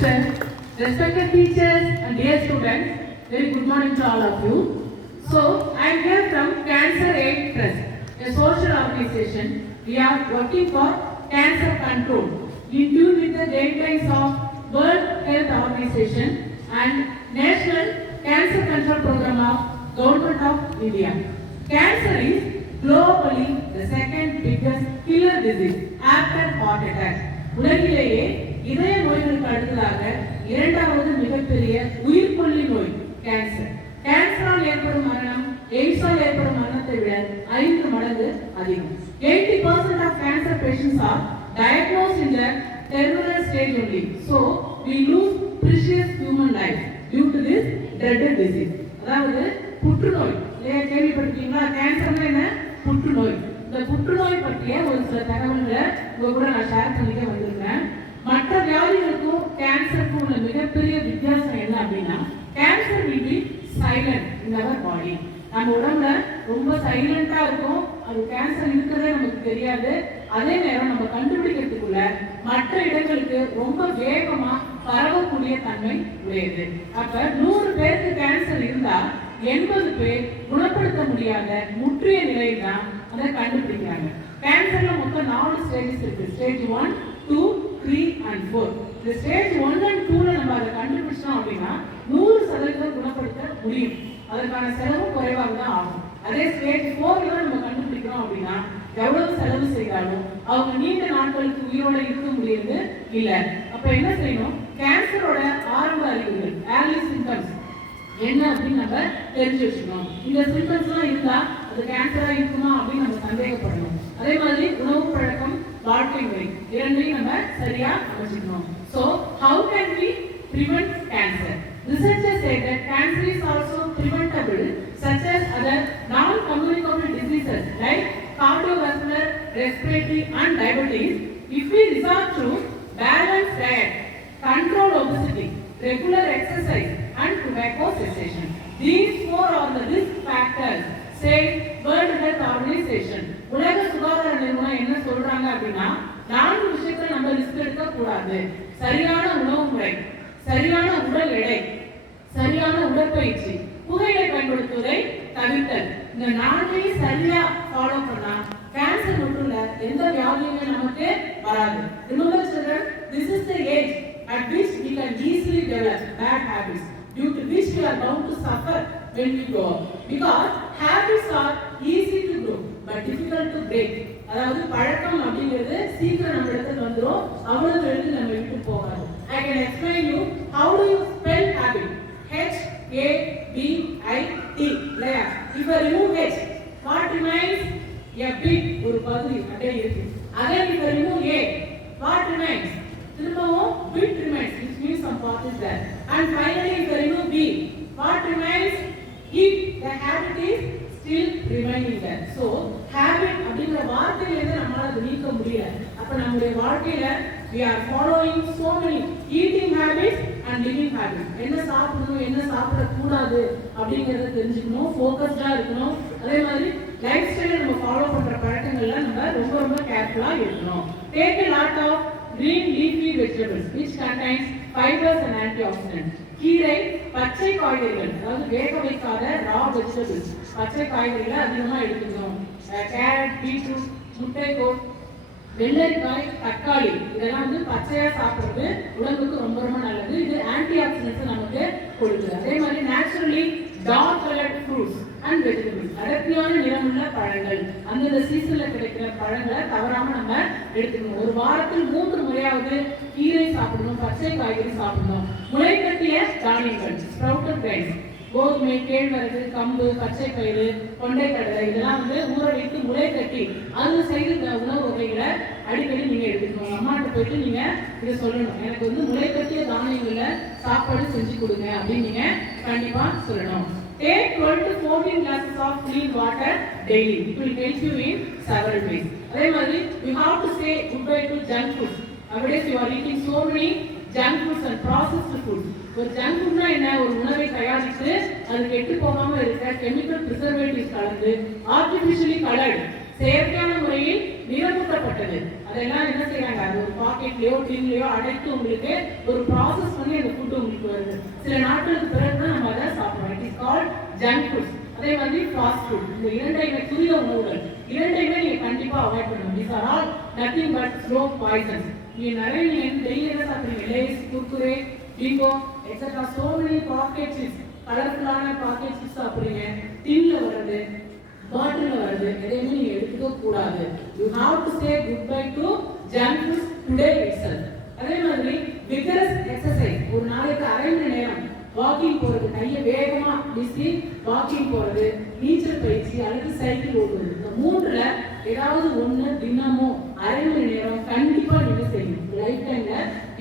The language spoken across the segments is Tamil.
Minister, respected teachers and dear students, very good morning to all of you. So, I am here from Cancer Aid Trust, a social organization. We are working for cancer control in tune with the guidelines of World Health Organization and National Cancer Control Program of Government of India. Cancer is globally the second biggest killer disease after heart attack. உலகிலேயே இதய நோய்களுக்கு அடுத்ததாக இரண்டாவது மிகப்பெரிய உயிர்கொல்லி நோய் கேன்சர். கேன்சரால் ஏற்படும் மரணம் எய்ட்ஸால் ஏற்படும் மரணத்தை விட 5 மடங்கு அதிகம். 80% of cancer patients are diagnosed in the terminal stage only. So we lose precious human life due to this dreaded disease. அதாவது புற்றுநோய் கேள்விப்பட்டிருக்கீங்களா? கேன்சர்னா என்ன? புற்றுநோய். இந்த புற்றுநோய் பற்றிய ஒரு சில தகவல்களை உங்க கூட நான் ஷேர் பண்ணிக்க வந்திருக்கேன். மற்ற வியாதிகளுக்கும் கேன்சருக்கும் உள்ள மிகப்பெரிய வித்தியாசம் என்ன அப்படின்னா, cancer will be silent in our body. நம்ம உடம்புல ரொம்ப சைலண்டா இருக்கும். அது கேன்சர் இருக்கிறதே நமக்கு தெரியாது. அதே நேரம் நம்ம கண்டுபிடிக்கிறதுக்குள்ள மற்ற இடங்களுக்கு ரொம்ப வேகமா பரவக்கூடிய தன்மை உடையது. அப்ப 100 பேருக்கு கேன்சர் இருந்தா 80 பேர் குணப்படுத்த முடியாத முற்றிய நிலையில் தான் அதை கண்டுபிடிக்கிறாங்க. கேன்சர்ல மொத்தம் 4 ஸ்டேஜஸ் இருக்கு. Stage 1, 2, 3 and 4. இந்த ஸ்டேஜ் 1 and 2ல நம்ம அதை கண்டுபிடிச்சோம் அப்படின்னா 100% குணப்படுத்த முடியும். அதற்கான செலவு குறைவாக தான் ஆகும். அதே ஸ்டேஜ் 4ல நம்ம கண்டுபிடிக்கிறோம் அப்படின்னா எவ்வளவு செலவு செய்தாலும் அவங்க நீண்ட நாட்களுக்கு உயிரோட இருக்க முடியாது இல்ல. அப்ப என்ன செய்யணும்? கேன்சரோட ஆரம்ப அறிகுறிகள் ஏர்லி சிம்டம்ஸ் என்ன அப்படின்னு நம்ம தெரிஞ்சு வச்சுக்கணும். இந்த சிம்டம்ஸ் எல்லாம் இருந்தா அது கேன்சரா இருக்குமா அப்படின்னு நம்ம சந்தேகப்படணும். அதே மாதிரி உணவு பழக்கம், வாழ்க்கை முறை இரண்டையும் நம்ம சரியா அமைச்சுக்கணும். So how can we prevent cancer? Researchers say that cancer is also preventable, such as other non-communicable diseases like cardiovascular, respiratory and diabetes, if we resort to balanced diet, control obesity, regular exercise and tobacco cessation. These 4 are the risk factors, say World Health Organization. உலக சுகாதார நிறுவனம் என்ன சொல்றாங்க அப்படின்னா, 4 விஷயங்கள் நம்ம ரிஸ்க் எடுக்க கூடாது. சரியான உணவு முறை, சரியான உடல் எடை, சரியான உடற்பயிற்சி, புகையிலை பயன்படுத்துவதை தவிர்த்தல். இந்த 4ஐயும் சரியா ஃபாலோ பண்ணா கேன்சர் மட்டும் இல்ல எந்த வியாதியுமே நமக்கு வராது. Remember children, this is the age at which we can easily develop bad habits, due to which we are bound to suffer when we grow up. Because habits are easy to grow but difficult to break. அதாவது பழக்கம் அப்படிங்கிறது சீக்கிரம் நம்ம இடத்துல வந்துரும், அவ்வளவு எளிதில் நம்ம விட்டு போகாது. I can explain you how do you spell habit. H-A-B-I-T. இல்லையா? If I remove H, what remains? A bit, ஒரு பகுதி அப்படியே இருக்கு. Again if I remove A, what remains? திரும்பவும் bit remains, which means some part is there. And finally if I remove B, what remains? It, the habit is still remaining there. So habit அப்படிங்கிற வார்த்தையிலிருந்து நம்மளால அதை நீக்க முடியல. அப்ப நம்முடைய வாழ்க்கையில we are following so many eating habits and living habits. என்ன சாப்பிடணும், என்ன சாப்பிட கூடாது அப்படிங்கறத தெரிஞ்சுக்கணும், ஃபோக்கஸ்டா இருக்கணும். அதே மாதிரி லைஃப் ஸ்டைலை நம்ம ஃபாலோ பண்ற பழக்கங்கள்ல நம்ம ரொம்ப ரொம்ப கேர்ஃபுல்லா இருக்கணும். Take a lot of green leafy vegetables which contains fibers and antioxidants. கீரை, பச்சை காய்கறிகள், அதாவது வேக வைக்காத ரா வெஜிடபிள்ஸ், பச்சை காய்கறிகளை அதிகமா எடுத்துக்கணும். கேரட், பீட்ரூட், முட்டைக்கோஸ், வெள்ளரிக்காய், தக்காளி இதெல்லாம் வந்து பச்சையா சாப்பிடுறது உடம்புக்கு ரொம்ப ரொம்ப நல்லது. இது ஆன்டி ஆக்சிடென்ட்ஸ் நமக்கு கொடுக்குது. அதே மாதிரி naturally dark coloured fruits and vegetables, அடர்த்தியான நிறமுள்ள பழங்கள், அந்தந்த சீசன்ல கிடைக்கிற பழங்களை தவறாம நம்ம எடுத்துக்கணும். ஒரு வாரத்தில் 3 முறையாவது கீரை சாப்பிடணும், பச்சை காய்கறி சாப்பிடணும். முளைக்கட்டிய தானியங்கள், ஸ்ப்ரவுட்டட் கிரைன்ஸ், கோதுமை, கேழ்வரகு, கம்பு, பச்சை பயிறு, கொண்டைக்கடலை இதெல்லாம் வந்து ஊற வைத்து முளை கட்டி அது செய்து உணவு வகைகளை அடிக்கடி நீங்க எடுத்துக்கணும். அம்மாட்ட போயிட்டு நீங்க இதை சொல்லணும், எனக்கு வந்து முளை கட்டிய தானியங்கள சாப்பாடு செஞ்சு கொடுங்க அப்படின்னு நீங்க கண்டிப்பா சொல்லணும். Take 12 to 14 glasses of clean water daily. It will help you in several ways. அதே மாதிரி you have to say goodbye to junk food. Nowadays you are eating so many junk foods and processed food. ஒரு ஜங்க் ஃபுட்னா என்ன? ஒரு உணவை தயாரித்து அது கெட்டு போகாம இருக்க கெமிக்கல் பிரிசர்வேட்டிவ்ஸ் கலந்து ஆர்டிபிஷியலி கலர்டு செயற்கையான முறையில் நிறமூட்டப்பட்டது. அதெல்லாம் என்ன செய்யறாங்க? அது ஒரு பாக்கெட்லயோ டின்லயோ அடைத்து உங்களுக்கு ஒரு ப்ராசஸ் உங்களுக்கு வருது. சில நாட்களுக்கு பிறகு தான் நம்ம அதை சாப்பிடுறோம். It is called junk foods. அதே மாதிரி ஃபாஸ்ட் ஃபுட். இந்த இரண்டையுமே துரித உணவுகள் இரண்டையுமே நீங்க கண்டிப்பா அவாய்ட் பண்ணணும். These are all nothing but slow poisons. நீங்க நிறைய டெய்லி என்ன சாப்பிடுறீங்க? Lay's, Kurkure, Bingo etcetera so many packet chips, கலர்ஃபுல்லான பாக்கெட் சிப்ஸ் சாப்பிடுறீங்க. டின்ல வர்றது, பாட்டில்ல வருது, எதையுமே நீங்க எடுத்துக்க கூடாது. You have to say good bye to junk foods today itself. அதே மாதிரி விகரஸ் எக்ஸசைஸ். ஒரு நாளைக்கு அரை மணி நேரம் வாக்கிங் போறது, கையை வேகமா வீசி வாக்கிங் போறது, நீச்சல் பயிற்சி அல்லது சைக்கிள் ஓடுவது. இந்த மூணுல ஏதாவது ஒண்ணு தினமும் அரை மணி நேரம் கண்டிப்பா நீங்க செய்யணும். லைஃப் டைம்ல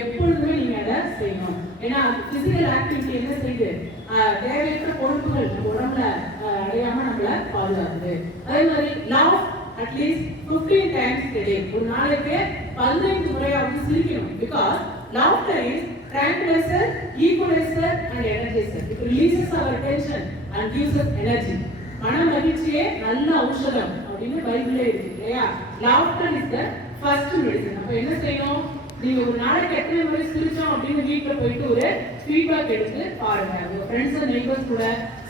எப்பொழுதுமே நீங்க அதை செய்யணும். ஏன்னா பிசிக்கல் ஆக்டிவிட்டி என்ன செய்யுது? தேவையற்ற கொழுப்புகள் நம்ம உடம்புல அடையாம நம்மள பாதுகாக்குது. அதே மாதிரி love at least 15 times a day. ஒரு நாளைக்கு 15 முறையாவது சிரிக்கணும். Because laughter is tranquilizer, equalizer and energizer. It releases our tension and gives us energy. மன மகிழ்ச்சியே நல்ல ஔஷதம் அப்படின்னு பைபிள்ல இருக்கு இல்லையா? laughter is the first medicine. அப்ப என்ன செய்யணும்? நீங்க ஒரு நாளைக்கு எத்தனை முறை சிரிச்சோம் அப்படின்னு வீட்டுல போயிட்டு ஒரு ஃபீட்பேக் எடுத்து பாருங்க. உங்க ஃப்ரெண்ட்ஸ் அண்ட் நெய்பர்ஸ் கூட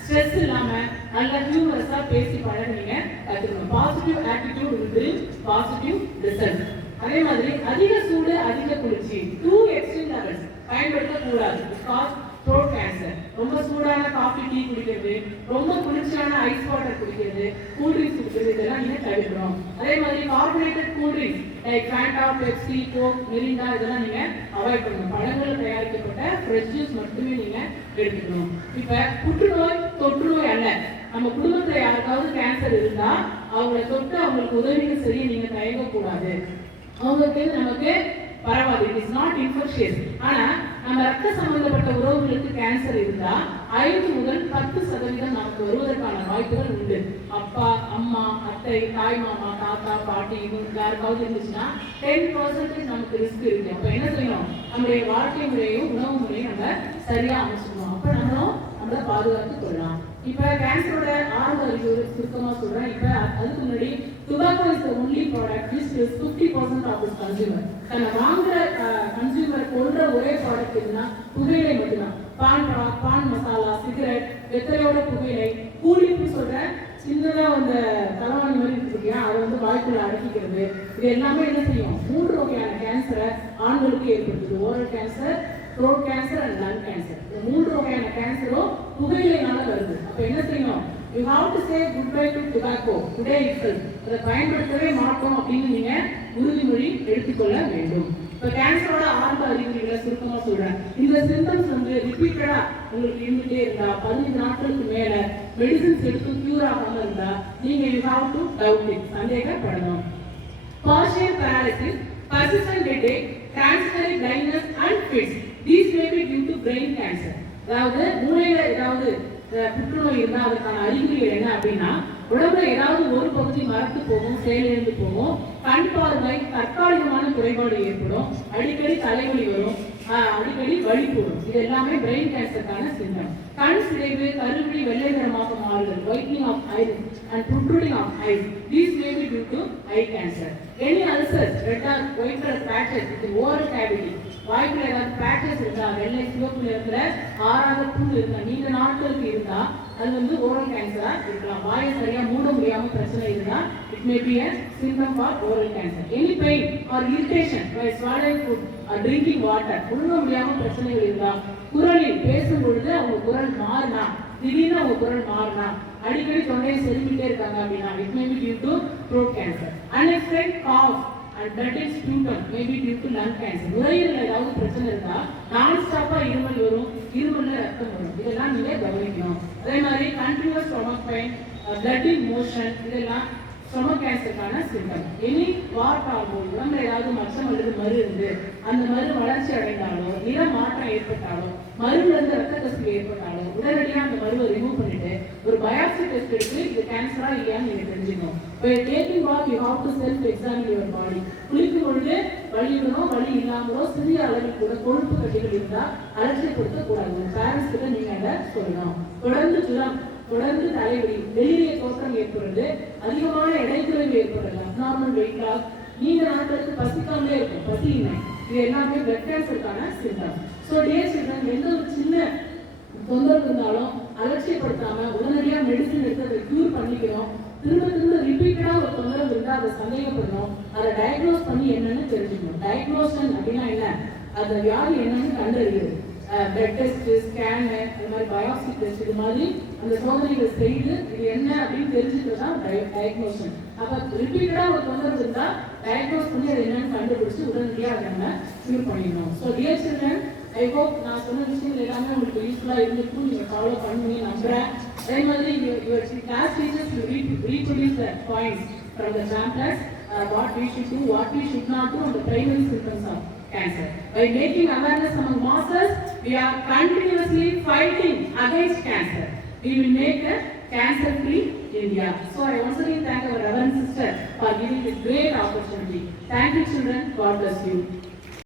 ஸ்ட்ரெஸ் இல்லாம நல்ல ஹியூமரஸா பேசி பழகுனீங்க கத்துக்கணும். Positive attitude will bring positive result. அதே மாதிரி அதிக சூடு அதிக குளிர்ச்சி, டூ எக்ஸ்ட்ரீம் லெவல்ஸ் பயன்படுத்த கூடாது. Because throat cancer. ரொம்ப சூடான காஃபி, டீ குடிக்கிறது, ரொம்ப குளிர்ச்சியான ஐஸ் வாட்டர் குடிக்கிறது, கூல் ட்ரிங்க்ஸ் குடிக்கிறது, இதெல்லாம் நீங்க தவிர்க்கணும். அதே மாதிரி carbonated cool drinks like Fanta, Pepsi, Coke, Mirinda இதெல்லாம் நீங்க அவாய்ட் பண்ணணும். பழங்கள் தயாரிக்கப்பட்ட ஃப்ரெஷ் ஜூஸ் மட்டுமே நீங்க எடுத்துக்கணும். இப்ப புற்றுநோய் தொற்று நோய் அல்ல. நம்ம குடும்பத்துல யாருக்காவது கேன்சர் இருந்தா அவங்களை தொட்டு அவங்களுக்கு உதவிக்கு செய்ய நீங்க தயங்க கூடாது. அவங்களுக்கு நமக்கு பரவாது. It is not infectious. ஆனா நம்ம ரத்த சம்பந்தப்பட்ட உறவுகளுக்கு கேன்சர் இருந்தா 5 முதல் 10% நமக்கு வருவதற்கான வாய்ப்புகள் உண்டு. அப்பா, அம்மா, அத்தை, தாய் மாமா, தாத்தா, பாட்டி இவங்க யாருக்காவது இருந்துச்சுன்னா 10% நமக்கு ரிஸ்க் இருக்கு. அப்ப என்ன செய்யணும்? நம்முடைய வாழ்க்கை முறையும் உணவு முறையும் நம்ம சரியா அமைச்சுக்கணும். அப்ப நம்மளும் நம்மளை பாதுகாத்துக் கொள்ளலாம். இப்ப கேன்சரோட ஆரம்ப அறிகுறி சுருக்கமா சொல்றேன். இப்ப அதுக்கு முன்னாடி tobacco is the only product which is 50% of the consumer. தன்னை வாங்குற கன்சியூமரை கொள்ற ஒரே ப்ராடக்ட் எதுனா புகையிலை மட்டும்தான். பான் மசாலா, சிகரெட், வெத்தலையோட புகையிலை, கூலிப்பு சொல்ற சின்னதா அந்த தலைவாணி மாதிரி இருக்கு, அதை வாய்க்குள்ள அடக்கிக்கிறது. இது எல்லாமே என்ன செய்யும்? 3 வகையான கேன்சரை ஆண்களுக்கு ஏற்படுத்துது. Oral cancer, throat cancer and lung cancer. இந்த 3 வகையான கேன்சரும் புகையிலைனால வருது. அப்ப என்ன செய்யணும்? You have to say goodbye to tobacco today itself. அதை பயன்படுத்தவே மாட்டோம் அப்படின்னு நீங்க உறுதிமொழி எடுத்துக்கொள்ள வேண்டும். இப்ப கேன்சரோட ஆரம்ப அறிகுறிகளை சுருக்கமா சொல்றேன். இந்த சிம்டம்ஸ் ரிப்பீட்டடா உங்களுக்கு இருந்துட்டே இருந்தா 15 நாட்களுக்கு மேல மெடிசின்ஸ் எடுத்து கியூர் ஆகாம இருந்தா நீங்க you have to doubt it. சந்தேகப்படணும். Partial paralysis, persistent headache, transitory blindness and fits. These may be due to brain cancer. அதாவது மூளையில ஏதாவது புற்றுநோய் இருந்தா அதற்கான அறிகுறிகள் என்ன அப்படின்னா உடம்புல ஏதாவது ஒரு பகுதி மரத்து போகும், செயலிழந்து போகும், கண் பார்வை தற்காலிகமான குறைபாடு ஏற்படும், அடிக்கடி தலைவலி வரும், அடிக்கடி வலி போடும். இது எல்லாமே பிரெயின் கேன்சருக்கான சிம்டம். கண் சிதைவு, கருவிழி வெள்ளை நிறமாக மாறுதல், whitening of eyes and protruding of eyes. These may be due to eye cancer. Any ulcers, red or white color patches in the oral cavity. வாய்க்குள்ள ஏதாவது பேச்சஸ் இருந்தா, வெள்ளை சிவப்பு நிறத்துல ஆறாத புண் இருந்தா, நீண்ட நாட்களுக்கு இருந்தா அது ஓரல் கேன்சரா இருக்கலாம். வாயை சரியா மூட முடியாம பிரச்சனை இருந்தா it may B a symptom for oral cancer. Any pain or irritation while swallowing food or drinking water, முழுங்க முடியாம பிரச்சனைகள் இருந்தா, குரலில் பேசும் பொழுது அவங்க குரல் மாறினா, திடீர்னு அவங்க குரல் மாறினா, அடிக்கடி தொண்டையை செருமிட்டே இருக்காங்க அப்படின்னா it may be due to throat cancer. Unexplained cough and blood in sputum may be due to lung cancer. நுரையீரல்ல ஏதாவது பிரச்சனை இருந்தா நான் ஸ்டாப்பா இருமல் வரும், இருமல்ல ரத்தம் வரும். இதெல்லாம் நீங்க கவனிக்கணும். அதே மாதிரி continuous stomach pain, blood in motion இதெல்லாம் ஸ்டொமக் கேன்சருக்கான சிம்டம். எனி வாட் ஆகும், உடம்புல ஏதாவது மச்சம் அல்லது மரு இருந்து அந்த மரு வளர்ச்சி அடைந்தாலோ, நிற மாற்றம் ஏற்பட்டாலோ, மருந்துல இருந்து ரத்த கசிவு ஏற்பட்டாலோ உடனடியாக அந்த மருவை ரிமூவ் பண்ணிட்டு ஒரு பயாப்சி டெஸ்ட் எடுத்து இது கேன்சரா இல்லையான்னு நீங்க தெரிஞ்சுக்கணும். Taking bath you have to self examine your body. குளிக்கும் பொழுது வலியுடனோ வலி இல்லாமலோ சிறிய அளவில் கூட கொழுப்பு கட்டிகள் இருந்தா அலட்சியப்படுத்த கூடாது. பேரண்ட்ஸ் கிட்ட நீங்க அதை சொல்லணும். தொடர்ந்து ஜுரம், தொடர்ந்து தலைவலி, வெளியே தோற்றம் ஏற்படுறது, அதிகமான எடைக்குறைவு ஏற்படுறது, அப்நார்மல் வெயிட் லாஸ், நீண்ட நாட்களுக்கு பசிக்காமலே இருக்கும், பசியின்மை, இது எல்லாமே பிளட் கேன்சருக்கான சிம்டம். ஸோ dear children, எந்த ஒரு சின்ன தொந்தரவு இருந்தாலும் அலட்சியப்படுத்தாம உடனடியாக மெடிசன் எடுத்து அதை க்யூர் பண்ணிக்கிறோம். திரும்ப திரும்ப ரிப்பீட்டடாக ஒரு தொந்தரவு இருந்தால் அதை சந்தேகப்படணும், அதை டயக்னோஸ் பண்ணி என்னன்னு தெரிஞ்சுக்கணும். டயக்னோஷன் அப்படின்னா என்ன, அந்த வியாதி என்னன்னு கண்டறியுது. பிளட் டெஸ்ட், ஸ்கேனு, அது மாதிரி பயாப்சி டெஸ்ட், இது மாதிரி அந்த சோதனைகள் செய்து இது என்ன அப்படின்னு தெரிஞ்சுக்கிறது தான் டயக்னோஷன். அப்போ ரிப்பீட்டடாக ஒரு தொந்தரவு இருந்தால் டயக்னோஸ் பண்ணி அது என்னன்னு கண்டுபிடிச்சி உடனடியாக அதை நம்ம க்யூர் பண்ணிடணும். So dear children, I hope நான் சொன்ன விஷயங்கள் எல்லாமே உங்களுக்கு யூஸ்ஃபுல்லாக இருந்துக்கும், நீங்கள் ஃபாலோ பண்ணி நம்புகிறேன். அதே மாதிரி your class teachers will reproduce the points from the pamphlets, what we should do, what we should not do, and the primary symptoms of cancer. By making awareness among masses, we are continuously fighting against cancer. We will make a cancer-free India. So I once again thank our Reverend Sister for giving this great opportunity. Thank you children, God bless you.